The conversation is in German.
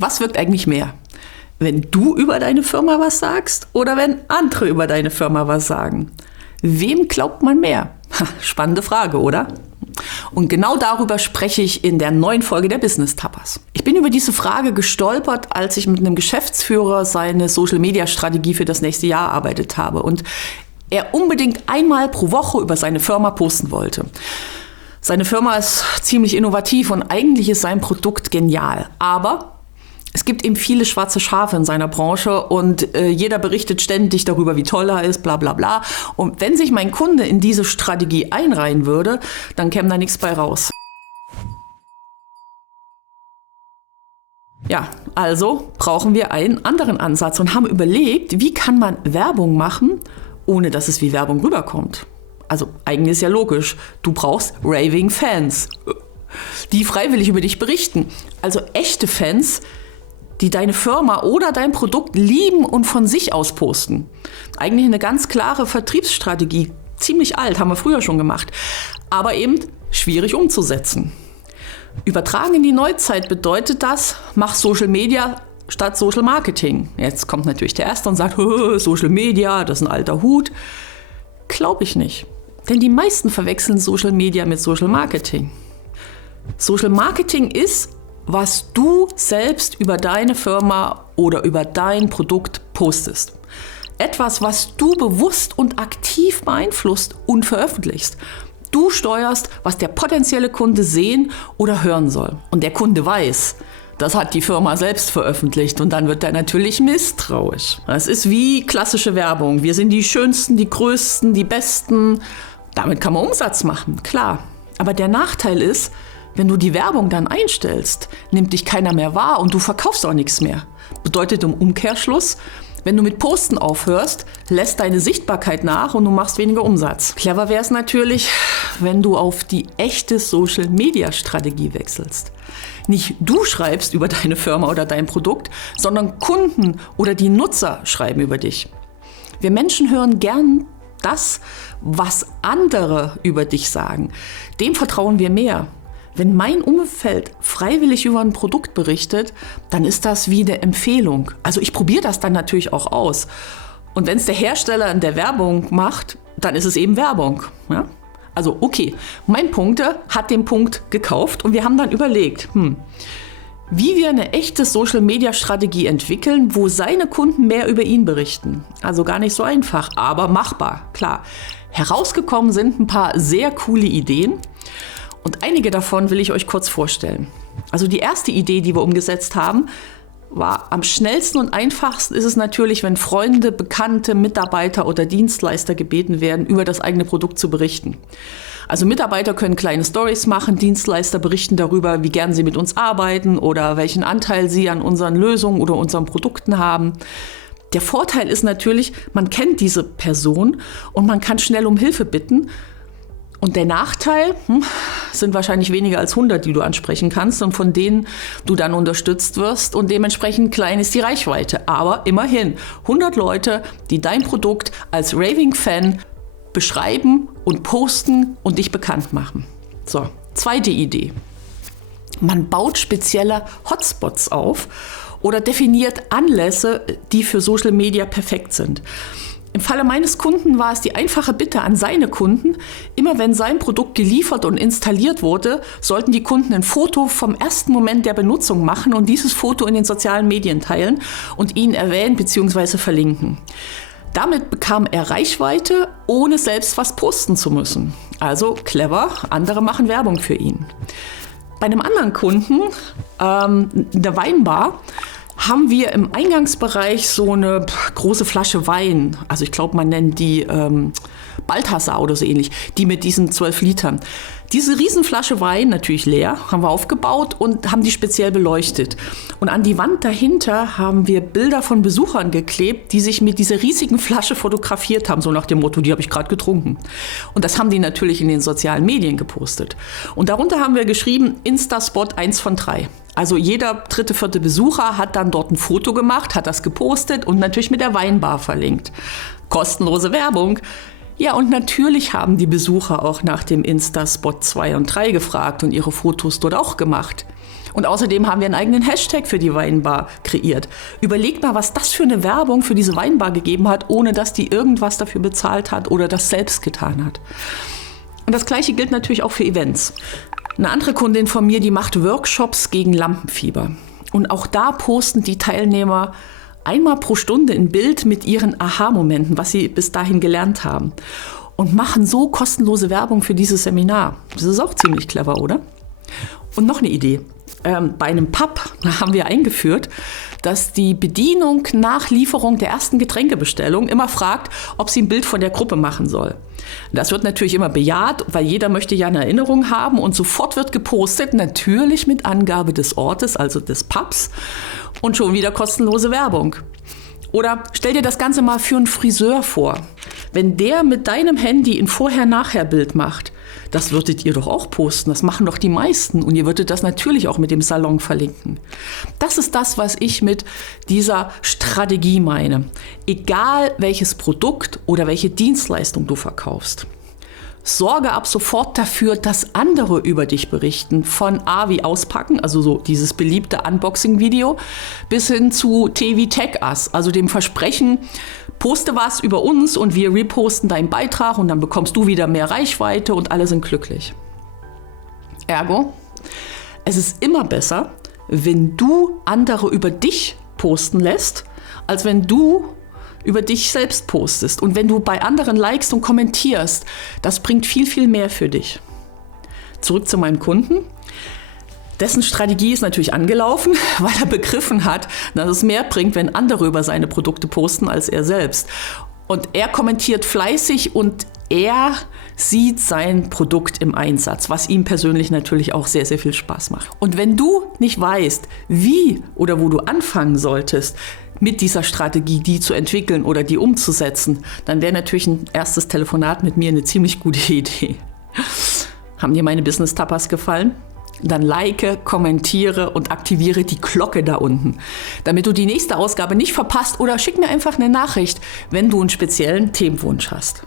Was wirkt eigentlich mehr? Wenn du über deine Firma was sagst oder wenn andere über deine Firma was sagen? Wem glaubt man mehr? Spannende Frage, oder? Und genau darüber spreche ich in der neuen Folge der Business Tapas. Ich bin über diese Frage gestolpert, als ich mit einem Geschäftsführer seine Social-Media-Strategie für das nächste Jahr erarbeitet habe und er unbedingt einmal pro Woche über seine Firma posten wollte. Seine Firma ist ziemlich innovativ und eigentlich ist sein Produkt genial, aber es gibt eben viele schwarze Schafe in seiner Branche und jeder berichtet ständig darüber, wie toll er ist, bla bla bla. Und wenn sich mein Kunde in diese Strategie einreihen würde, dann käme da nichts bei raus. Ja, also brauchen wir einen anderen Ansatz und haben überlegt, wie kann man Werbung machen, ohne dass es wie Werbung rüberkommt. Also eigentlich ist ja logisch, du brauchst raving Fans, die freiwillig über dich berichten. Also echte Fans, die deine Firma oder dein Produkt lieben und von sich aus posten. Eigentlich eine ganz klare Vertriebsstrategie, ziemlich alt, haben wir früher schon gemacht, aber eben schwierig umzusetzen. Übertragen in die Neuzeit bedeutet das, mach Social Media statt Social Marketing. Jetzt kommt natürlich der Erste und sagt, Social Media, das ist ein alter Hut. Glaube ich nicht, denn die meisten verwechseln Social Media mit Social Marketing. Social Marketing ist, was du selbst über deine Firma oder über dein Produkt postest. Etwas, was du bewusst und aktiv beeinflusst und veröffentlichst. Du steuerst, was der potenzielle Kunde sehen oder hören soll. Und der Kunde weiß, das hat die Firma selbst veröffentlicht und dann wird er natürlich misstrauisch. Das ist wie klassische Werbung. Wir sind die Schönsten, die Größten, die Besten. Damit kann man Umsatz machen, klar. Aber der Nachteil ist, wenn du die Werbung dann einstellst, nimmt dich keiner mehr wahr und du verkaufst auch nichts mehr. Bedeutet im Umkehrschluss, wenn du mit Posten aufhörst, lässt deine Sichtbarkeit nach und du machst weniger Umsatz. Clever wäre es natürlich, wenn du auf die echte Social-Media-Strategie wechselst. Nicht du schreibst über deine Firma oder dein Produkt, sondern Kunden oder die Nutzer schreiben über dich. Wir Menschen hören gern das, was andere über dich sagen. Dem vertrauen wir mehr. Wenn mein Umfeld freiwillig über ein Produkt berichtet, dann ist das wie eine Empfehlung. Also ich probiere das dann natürlich auch aus. Und wenn es der Hersteller in der Werbung macht, dann ist es eben Werbung. Ja? Also okay, mein Punkte hat den Punkt gekauft und wir haben dann überlegt, wie wir eine echte Social-Media-Strategie entwickeln, wo seine Kunden mehr über ihn berichten. Also gar nicht so einfach, aber machbar, klar. Herausgekommen sind ein paar sehr coole Ideen. Und einige davon will ich euch kurz vorstellen. Also die erste Idee, die wir umgesetzt haben, war am schnellsten und einfachsten ist es natürlich, wenn Freunde, Bekannte, Mitarbeiter oder Dienstleister gebeten werden, über das eigene Produkt zu berichten. Also Mitarbeiter können kleine Stories machen, Dienstleister berichten darüber, wie gern sie mit uns arbeiten oder welchen Anteil sie an unseren Lösungen oder unseren Produkten haben. Der Vorteil ist natürlich, man kennt diese Person und man kann schnell um Hilfe bitten. Und der Nachteil sind wahrscheinlich weniger als 100, die du ansprechen kannst und von denen du dann unterstützt wirst und dementsprechend klein ist die Reichweite. Aber immerhin 100 Leute, die dein Produkt als Raving-Fan beschreiben und posten und dich bekannt machen. So, zweite Idee. Man baut spezielle Hotspots auf oder definiert Anlässe, die für Social Media perfekt sind. Im Falle meines Kunden war es die einfache Bitte an seine Kunden, immer wenn sein Produkt geliefert und installiert wurde, sollten die Kunden ein Foto vom ersten Moment der Benutzung machen und dieses Foto in den sozialen Medien teilen und ihn erwähnen bzw. verlinken. Damit bekam er Reichweite, ohne selbst was posten zu müssen. Also clever, andere machen Werbung für ihn. Bei einem anderen Kunden, der Weinbar, haben wir im Eingangsbereich so eine große Flasche Wein. Also ich glaube, man nennt die Balthasar oder so ähnlich, die mit diesen 12 Litern. Diese Riesenflasche Wein, natürlich leer, haben wir aufgebaut und haben die speziell beleuchtet. Und an die Wand dahinter haben wir Bilder von Besuchern geklebt, die sich mit dieser riesigen Flasche fotografiert haben, so nach dem Motto, die habe ich gerade getrunken. Und das haben die natürlich in den sozialen Medien gepostet. Und darunter haben wir geschrieben, Insta-Spot 1 von 3. Also jeder 3., 4. Besucher hat dann dort ein Foto gemacht, hat das gepostet und natürlich mit der Weinbar verlinkt. Kostenlose Werbung. Ja, und natürlich haben die Besucher auch nach dem Insta-Spot 2 und 3 gefragt und ihre Fotos dort auch gemacht. Und außerdem haben wir einen eigenen Hashtag für die Weinbar kreiert. Überlegt mal, was das für eine Werbung für diese Weinbar gegeben hat, ohne dass die irgendwas dafür bezahlt hat oder das selbst getan hat. Und das Gleiche gilt natürlich auch für Events. Eine andere Kundin von mir, die macht Workshops gegen Lampenfieber. Und auch da posten die Teilnehmer einmal pro Stunde ein Bild mit ihren Aha-Momenten, was sie bis dahin gelernt haben. Und machen so kostenlose Werbung für dieses Seminar. Das ist auch ziemlich clever, oder? Und noch eine Idee. Bei einem Pub haben wir eingeführt, dass die Bedienung nach Lieferung der ersten Getränkebestellung immer fragt, ob sie ein Bild von der Gruppe machen soll. Das wird natürlich immer bejaht, weil jeder möchte ja eine Erinnerung haben und sofort wird gepostet, natürlich mit Angabe des Ortes, also des Pubs und schon wieder kostenlose Werbung. Oder stell dir das Ganze mal für einen Friseur vor. Wenn der mit deinem Handy ein Vorher-Nachher-Bild macht, das würdet ihr doch auch posten. Das machen doch die meisten. Und ihr würdet das natürlich auch mit dem Salon verlinken. Das ist das, was ich mit dieser Strategie meine. Egal welches Produkt oder welche Dienstleistung du verkaufst. Sorge ab sofort dafür, dass andere über dich berichten. Von A wie Auspacken, also so dieses beliebte Unboxing-Video, bis hin zu T wie Tag Us, also dem Versprechen, poste was über uns und wir reposten deinen Beitrag und dann bekommst du wieder mehr Reichweite und alle sind glücklich. Ergo, es ist immer besser, wenn du andere über dich posten lässt, als wenn du über dich selbst postest. Und wenn du bei anderen likest und kommentierst, das bringt viel, viel mehr für dich. Zurück zu meinem Kunden. Dessen Strategie ist natürlich angelaufen, weil er begriffen hat, dass es mehr bringt, wenn andere über seine Produkte posten, als er selbst. Und er kommentiert fleißig und er sieht sein Produkt im Einsatz, was ihm persönlich natürlich auch sehr, sehr viel Spaß macht. Und wenn du nicht weißt, wie oder wo du anfangen solltest, mit dieser Strategie, die zu entwickeln oder die umzusetzen, dann wäre natürlich ein erstes Telefonat mit mir eine ziemlich gute Idee. Haben dir meine Business-Tapas gefallen? Dann like, kommentiere und aktiviere die Glocke da unten, damit du die nächste Ausgabe nicht verpasst oder schick mir einfach eine Nachricht, wenn du einen speziellen Themenwunsch hast.